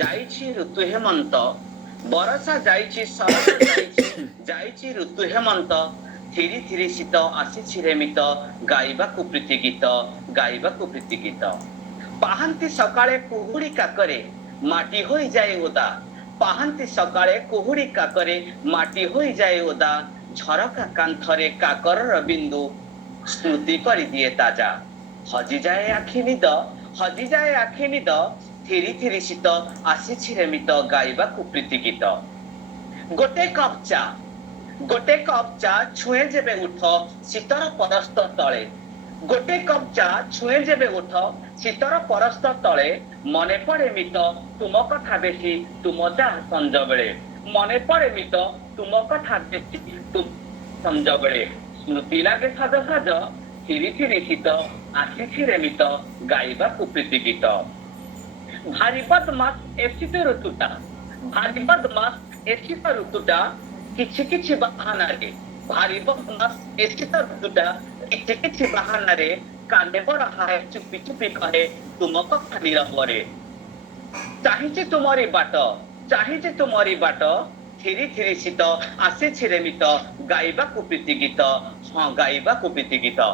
ଯାଇଛି ଋତୁ ହେମନ୍ତ ବରଷା ଯାଇଛି ସରସ ଯାଇଛି ଯାଇଛି ଋତୁ ହେମନ୍ତ ଥିରି ଥିରି ଶୀତ ଆସିଛି ରେ ମିତ ଗାଇବାକୁ ପ୍ରୀତି ଗୀତ ଗାଇବାକୁ ପ୍ରୀତି ଗୀତ। ପାହାନ୍ତି ସକାଳେ କୁହୁଡ଼ି କାକରେ ମାଟି ହୋଇଯାଏ ଓଦା ପାହାନ୍ତି ସକାଳେ କୁହୁଡ଼ି କାକରେ ମାଟି ହୋଇଯାଏ ଓଦା ଝରକା କାନ୍ଥରେ କାକରର ବିନ୍ଦୁ ସ୍ମୃତି କରିଦିଏ ତାଜା ହଜିଯାଏ ଆଖି ନିଦ ହଜିଯାଏ ଆଖି ନିଦ ଥିରି ଥିରି ଶୀତ ଆସିଛି ରେ ମିତ ଗାଇବାକୁ ପ୍ରୀତି ଗୀତ। ଗୋଟେ କପ୍ ଚା ଗୋଟେ କପ୍ ଚା ଛୁଏଁ ଯେବେ ଉଠ ଶୀତର ପରସ୍ତ ତଳେ ଗୋଟେ କପ୍ ଚା ଛୁଏଁ ଯେବେ ଉଠ ଶୀତର ପରସ୍ତ ତଳେ ମନେ ପଡ଼େ ମିତ ତୁମ କଥା ବେଶୀ ତୁମ ଚା ସଞ୍ଜ ବେଳେ ମନେ ପଡ଼େ ମିତ ତୁମ କଥା ବେଶୀ ସଞ୍ଜ ବେଳେ ସ୍ମୃତି ଲାଗେ ସାଜ ସାଜ ଥିରି ଥିରି ଶୀତ ଆସିଛି ରେ ମିତ ଗାଇବାକୁ ପ୍ରୀତି ଗୀତ। ଭାରି ବଦମାସ ଏ ଶୀତ ଋତୁଟା ଭାରି ବଦମାସ ଏ ଶୀତ ଋତୁଟା କିଛି କିଛି ବାହାନାରେ ଭାରି ବଦମାସ ଏ ଶୀତ ଋତୁଟା କିଛି କିଛି ବାହାନାରେ କାନ୍ଦେ ବଡ଼ ହାଏ ଚୁପି ଚୁପି କହେ ତୁମ କଥା ନିରବରେ ଚାହିଁଛି ତୁମରି ବାଟ ଚାହିଁଛି ତୁମରି ବାଟ ଥିରି ଥିରି ଶୀତ ଆସିଛି ରେ ମିତ ଗାଇବାକୁ ପ୍ରୀତି ଗୀତ ହଁ ଗାଇବାକୁ ପ୍ରୀତି ଗୀତ।